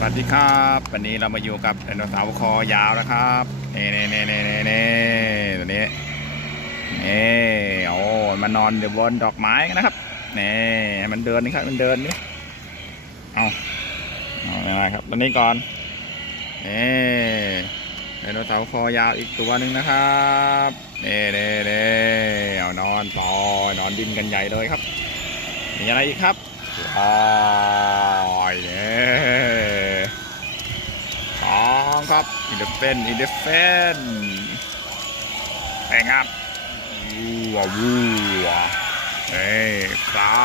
สวัสดีครับ วันนี้เรามาอยู่กับไดโนเสาร์คอยาวนะครับเน่เน่เน่เน่เน่เน่ตัวนี้นี่โอ้มันนอนอยู่บนดอกไม้นะครับนี่มันเดินนี่ครับมันเดินนี่เอาเอาอะไรครับตัวนี้ก่อนนี่ไดโนเสาร์คอยาวอีกตัวหนึ่งนะครับเน่เน่เน่เอานอนต่อนอนดินกันใหญ่เลยครับมีอะไรอีกครับโอ้ยเนี่ยสอง ครับอินเดฟนอินเดฟนแองครับวัววัวเฮ้ยปลา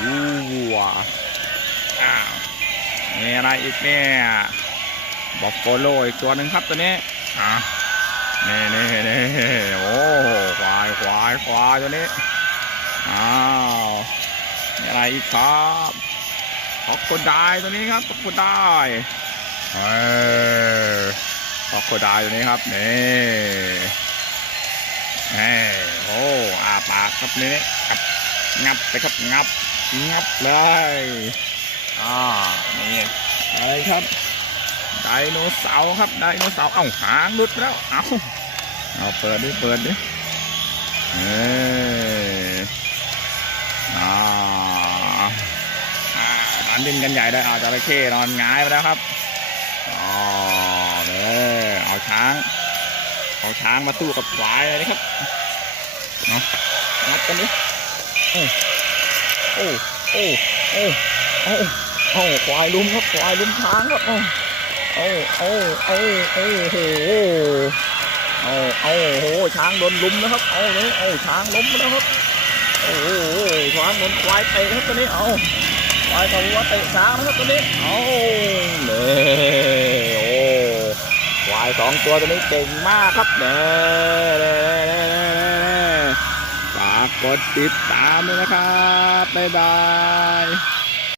วัวอ้าวมีอะไรอีกเนี่ยบอฟโฟโลอีกตัวหนึ่งครับตัวนี้อะนี่นี่นี่โอ้ควายควายควายตัวนี้อ้าวมีอะไรอีกครับขอกดได้ตัวนี้ครับขอกดได้เออขอ กดได้ตัวนี้ครับนี่นี่โอ้อาปากครับนี่งับไปครับงับงับเลยอ่านี่อะไรครับไดโนเสาร์ครับไดโนเสาร์เอ้าหางหลุดแล้วเอ้าเอาเปิดดิเปิดดิเอ้ยอ่าอ่านอนดินกันใหญ่เลยอาจระเข้นอนงายไปแล้วครับ ช้าง เอาช้างมาสู้กับควายเลยนะครับเนาะนับกันดิโอ้โอ้โอ้โอ้โอ้โอ้ควายลุมครับควายลุมช้างครับโอ้โอ้โอ้โอ้โอ้โหโอ้โอ้โหช้างโดนลุมนะครับเอาเลยเอาช้างล้มไปแล้วครับโอ้โหช้างเหมือนควายเตะครับตัวนี้เอาควายตัวเตะช้างนะครับตัวนี้เอาเน่โอ้ควาย สองตัวตัวนี้เก่งมากครับเน่ฝากกดติดตามด้วยนะครับ บ๊ายบาย